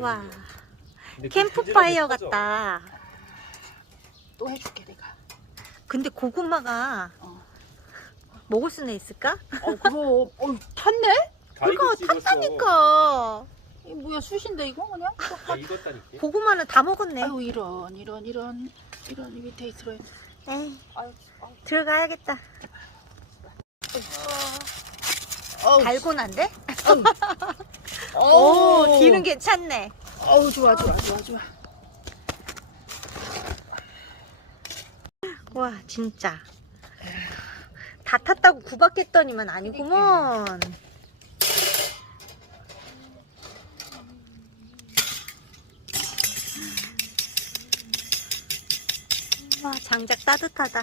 와, 근데 그 캠프파이어 부지런히 커져. 같다. 또 해줄게 내가. 근데 고구마가 어. 먹을 수는 있을까? 그럼. 탔네? 다 그거 익었지, 벌써. 탔다니까. 이 뭐야 숯인데 이거 그냥? 다 익었다니까. 고구마는 다 먹었네. 아유 이런 밑에 있으라. 에이, 아유. 들어가야겠다. 어우. 달고난데? 어우. 오, 뒤는 괜찮네. 어우 좋아. 와, 진짜. 다 탔다고 구박했더니만 아니구먼. 와, 장작 따뜻하다.